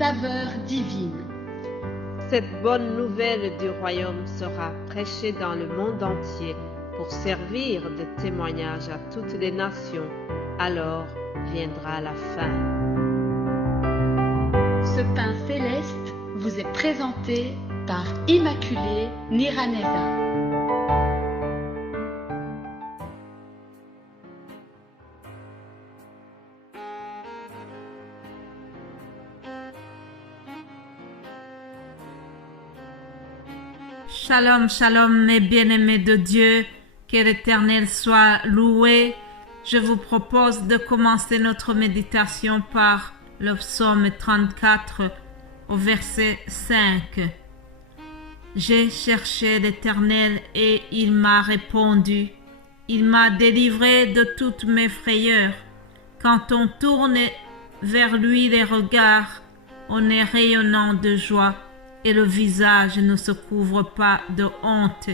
saveur divine. Cette bonne nouvelle du royaume sera prêchée dans le monde entier pour servir de témoignage à toutes les nations. Alors viendra la fin. Ce pain céleste vous est présenté par Immaculée Niraneza. Shalom, shalom, mes bien-aimés de Dieu, que l'Éternel soit loué. Je vous propose de commencer notre méditation par le psaume 34 au verset 5. J'ai cherché l'Éternel et il m'a répondu. Il m'a délivré de toutes mes frayeurs. Quand on tourne vers lui les regards, on est rayonnant de joie. Et le visage ne se couvre pas de honte.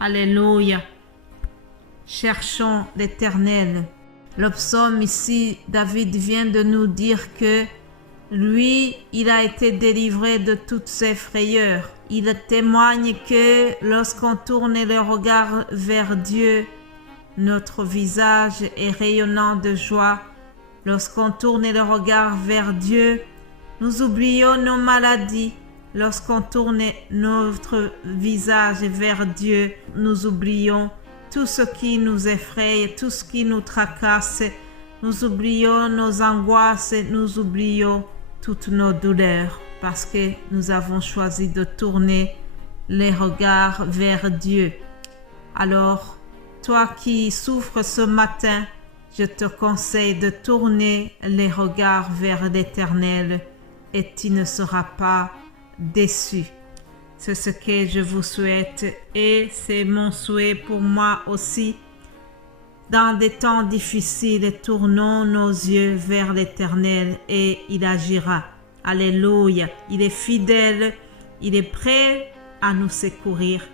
Alléluia. Cherchons l'Éternel. Le psaume ici, David vient de nous dire que lui, il a été délivré de toutes ses frayeurs. Il témoigne que lorsqu'on tourne le regard vers Dieu, notre visage est rayonnant de joie. Lorsqu'on tourne le regard vers Dieu, nous oublions nos maladies. Lorsqu'on tourne notre visage vers Dieu, nous oublions tout ce qui nous effraie, tout ce qui nous tracasse. Nous oublions nos angoisses, nous oublions toutes nos douleurs parce que nous avons choisi de tourner les regards vers Dieu. Alors, toi qui souffres ce matin, je te conseille de tourner les regards vers l'Éternel et tu ne seras pas déçu. C'est ce que je vous souhaite et c'est mon souhait pour moi aussi. Dans des temps difficiles, tournons nos yeux vers l'Éternel et il agira. Alléluia. Il est fidèle, il est prêt à nous secourir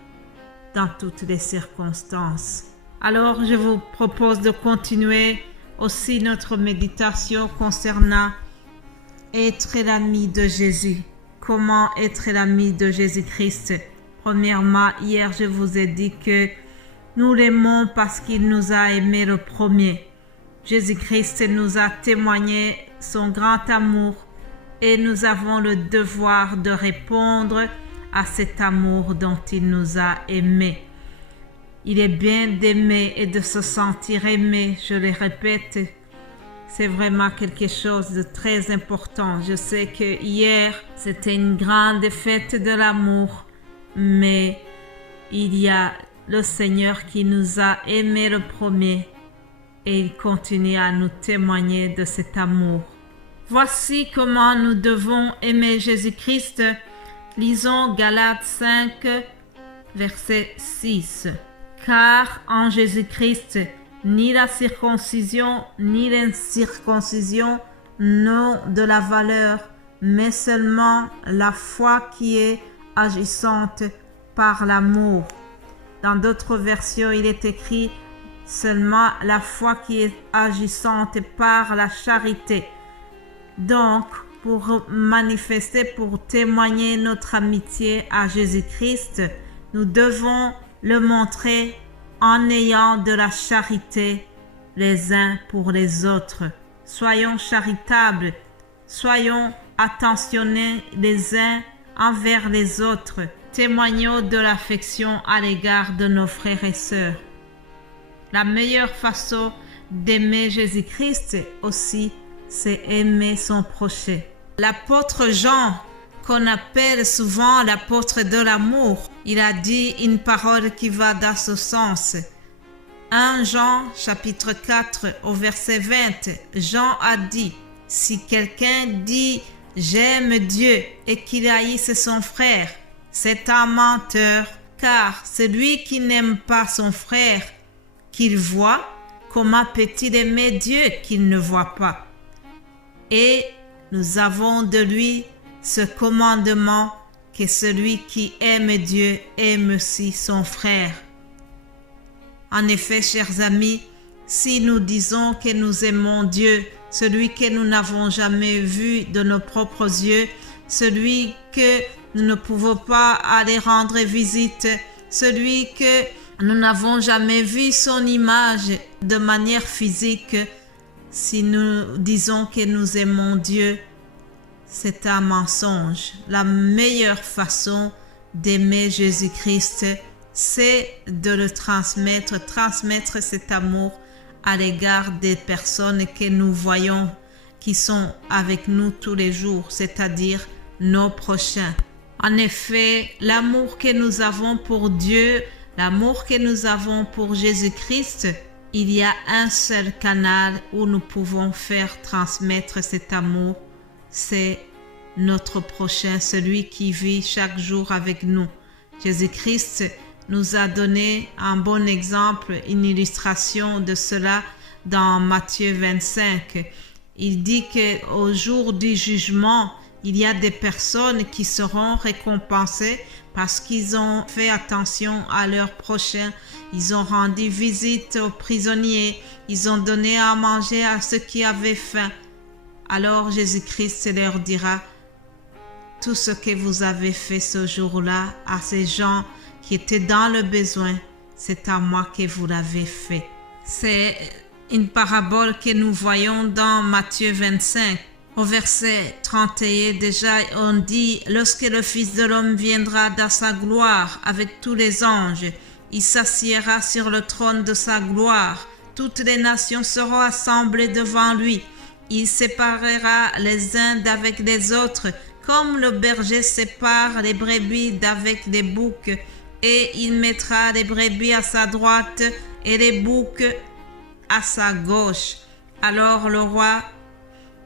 dans toutes les circonstances. Alors, je vous propose de continuer aussi notre méditation concernant être l'ami de Jésus. Comment être l'ami de Jésus-Christ? Premièrement, hier, je vous ai dit que nous l'aimons parce qu'il nous a aimés le premier. Jésus-Christ nous a témoigné son grand amour et nous avons le devoir de répondre à cet amour dont il nous a aimés. Il est bien d'aimer et de se sentir aimé, je le répète. C'est vraiment quelque chose de très important. Je sais que hier, c'était une grande fête de l'amour, mais il y a le Seigneur qui nous a aimés le premier et il continue à nous témoigner de cet amour. Voici comment nous devons aimer Jésus-Christ. Lisons Galates 5, verset 6. Car en Jésus-Christ, ni la circoncision, ni l'incirconcision n'ont de la valeur, mais seulement la foi qui est agissante par l'amour. Dans d'autres versions, il est écrit seulement la foi qui est agissante par la charité. Donc, pour manifester, pour témoigner notre amitié à Jésus-Christ, nous devons le montrer en ayant de la charité les uns pour les autres. Soyons charitables, soyons attentionnés les uns envers les autres. Témoignons de l'affection à l'égard de nos frères et sœurs. La meilleure façon d'aimer Jésus-Christ aussi, c'est aimer son prochain. L'apôtre Jean, qu'on appelle souvent l'apôtre de l'amour, il a dit une parole qui va dans ce sens. 1 Jean chapitre 4 au verset 20, Jean a dit, si quelqu'un dit « j'aime Dieu » et qu'il haïsse son frère, c'est un menteur, car celui qui n'aime pas son frère qu'il voit, comment peut-il aimer Dieu qu'il ne voit pas? Et nous avons de lui ce commandement que celui qui aime Dieu aime aussi son frère. En effet, chers amis, si nous disons que nous aimons Dieu, celui que nous n'avons jamais vu de nos propres yeux, celui que nous ne pouvons pas aller rendre visite, celui que nous n'avons jamais vu son image de manière physique. Si nous disons que nous aimons Dieu, c'est un mensonge. La meilleure façon d'aimer Jésus-Christ, c'est de le transmettre cet amour à l'égard des personnes que nous voyons qui sont avec nous tous les jours, c'est-à-dire nos prochains. En effet, l'amour que nous avons pour Dieu, l'amour que nous avons pour Jésus-Christ, il y a un seul canal où nous pouvons faire transmettre cet amour, c'est notre prochain, celui qui vit chaque jour avec nous. Jésus-Christ nous a donné un bon exemple, une illustration de cela dans Matthieu 25. Il dit qu'au jour du jugement, il y a des personnes qui seront récompensées parce qu'ils ont fait attention à leurs prochains. Ils ont rendu visite aux prisonniers. Ils ont donné à manger à ceux qui avaient faim. Alors Jésus-Christ leur dira, tout ce que vous avez fait ce jour-là à ces gens qui étaient dans le besoin, c'est à moi que vous l'avez fait. C'est une parabole que nous voyons dans Matthieu 25. Au verset 31, déjà, on dit « Lorsque le Fils de l'homme viendra dans sa gloire avec tous les anges, il s'assiera sur le trône de sa gloire. Toutes les nations seront assemblées devant lui. Il séparera les uns d'avec les autres, comme le berger sépare les brebis d'avec les boucs, et il mettra les brebis à sa droite et les boucs à sa gauche. Alors le roi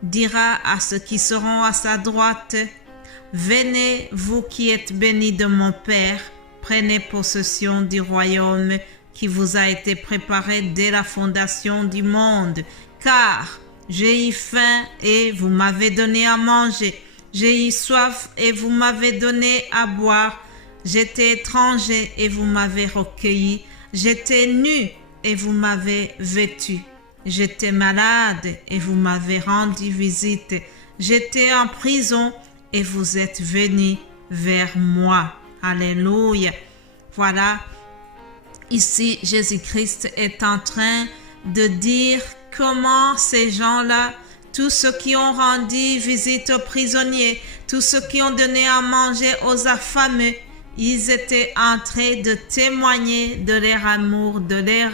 dira à ceux qui seront à sa droite, « Venez, vous qui êtes bénis de mon Père, prenez possession du royaume qui vous a été préparé dès la fondation du monde, car j'ai eu faim et vous m'avez donné à manger, j'ai eu soif et vous m'avez donné à boire, j'étais étranger et vous m'avez recueilli, j'étais nu et vous m'avez vêtu. J'étais malade et vous m'avez rendu visite. J'étais en prison et vous êtes venus vers moi. » Alléluia. Voilà, ici Jésus-Christ est en train de dire comment ces gens-là, tous ceux qui ont rendu visite aux prisonniers, tous ceux qui ont donné à manger aux affamés, ils étaient en train de témoigner de leur amour, de leur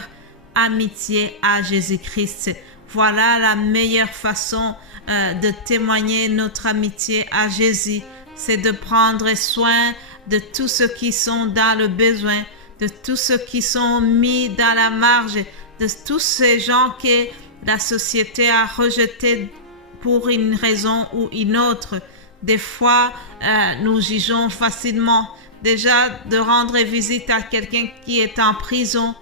amitié à Jésus-Christ. Voilà la meilleure façon de témoigner notre amitié à Jésus, c'est de prendre soin de tous ceux qui sont dans le besoin, de tous ceux qui sont mis dans la marge, de tous ces gens que la société a rejetés pour une raison ou une autre. Des fois, nous jugeons facilement. Déjà, de rendre visite à quelqu'un qui est en prison,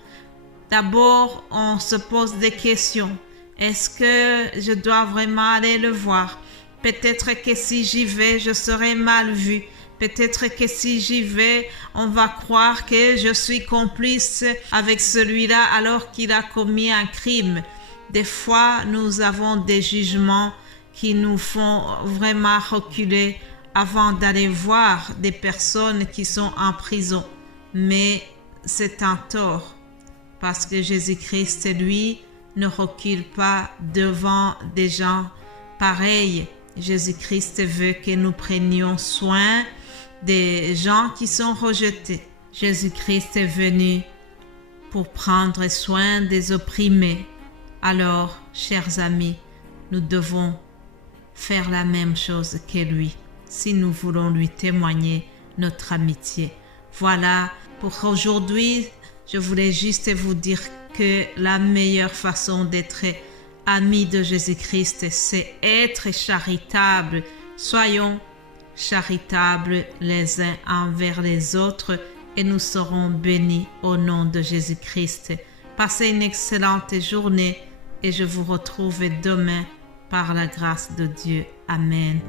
d'abord, on se pose des questions. Est-ce que je dois vraiment aller le voir? Peut-être que si j'y vais, je serai mal vu. Peut-être que si j'y vais, on va croire que je suis complice avec celui-là alors qu'il a commis un crime. Des fois, nous avons des jugements qui nous font vraiment reculer avant d'aller voir des personnes qui sont en prison. Mais c'est un tort. Parce que Jésus-Christ, lui, ne recule pas devant des gens pareils. Jésus-Christ veut que nous prenions soin des gens qui sont rejetés. Jésus-Christ est venu pour prendre soin des opprimés. Alors, chers amis, nous devons faire la même chose que lui si nous voulons lui témoigner notre amitié. Voilà, pour aujourd'hui, je voulais juste vous dire que la meilleure façon d'être ami de Jésus-Christ, c'est être charitable. Soyons charitables les uns envers les autres et nous serons bénis au nom de Jésus-Christ. Passez une excellente journée et je vous retrouve demain par la grâce de Dieu. Amen.